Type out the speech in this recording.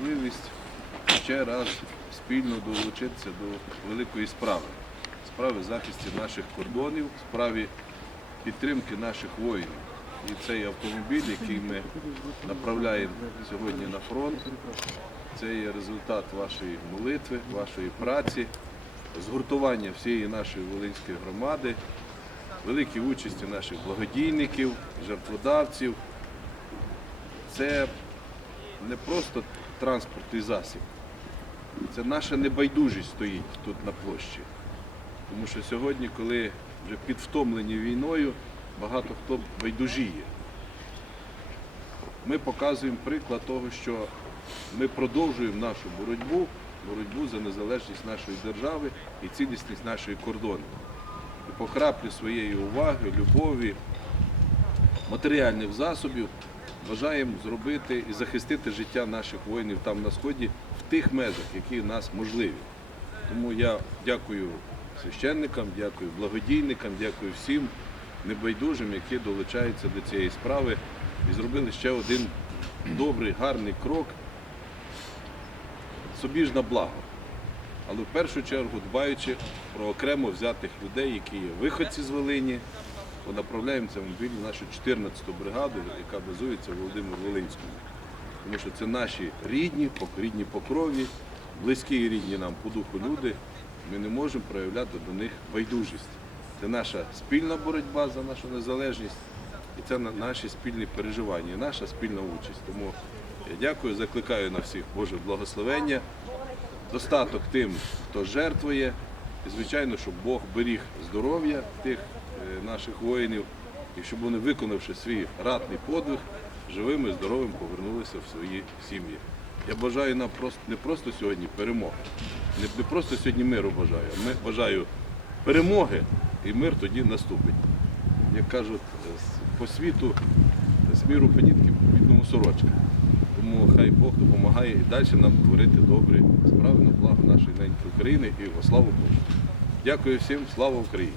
можливість ще раз спільно долучитися до великої справи. Справи захисту наших кордонів, справи підтримки наших воїнів. І цей автомобіль, який ми направляємо сьогодні на фронт, це є результат вашої молитви, вашої праці, згуртування всієї нашої Волинської громади, великій участі наших благодійників, жертводавців. Це не просто транспортний засіб, це наша небайдужість стоїть тут на площі. Тому що сьогодні, коли вже підвтомлені війною, багато хто байдужіє. Ми показуємо приклад того, що ми продовжуємо нашу боротьбу, боротьбу за незалежність нашої держави і цілісність нашої кордонів. І по краплі своєї уваги, любові, матеріальних засобів бажаємо зробити і захистити життя наших воїнів там на сході в тих межах, які в нас можливі. Тому я дякую священникам, дякую благодійникам, дякую всім небайдужим, які долучаються до цієї справи і зробили ще один добрий, гарний крок собі ж на благо. Але в першу чергу дбаючи про окремо взятих людей, які є виходці з Волині, то направляємо цей в нашу 14-ту бригаду, яка базується в Володимир Волинському. Тому що це наші рідні, рідні по крові, близькі і рідні нам по духу люди. Ми не можемо проявляти до них байдужість. Це наша спільна боротьба за нашу незалежність і це на- наші спільні переживання, наша спільна участь. Тому я дякую, закликаю на всіх Боже благословення, достаток тим, хто жертвує. І, звичайно, щоб Бог беріг здоров'я тих наших воїнів, і щоб вони, виконавши свій ратний подвиг, живими, і здоровими повернулися в свої сім'ї. Я бажаю нам просто не просто сьогодні перемоги, не, просто сьогодні миру бажаю, а ми бажаю перемоги, і мир тоді наступить. Як кажуть, е, по світу з міру пенітки бідному сорочка. Тому хай Бог допомагає і далі нам творити добрі справи на благо нашої неньки України і во славу Богу. Дякую всім, слава Україні!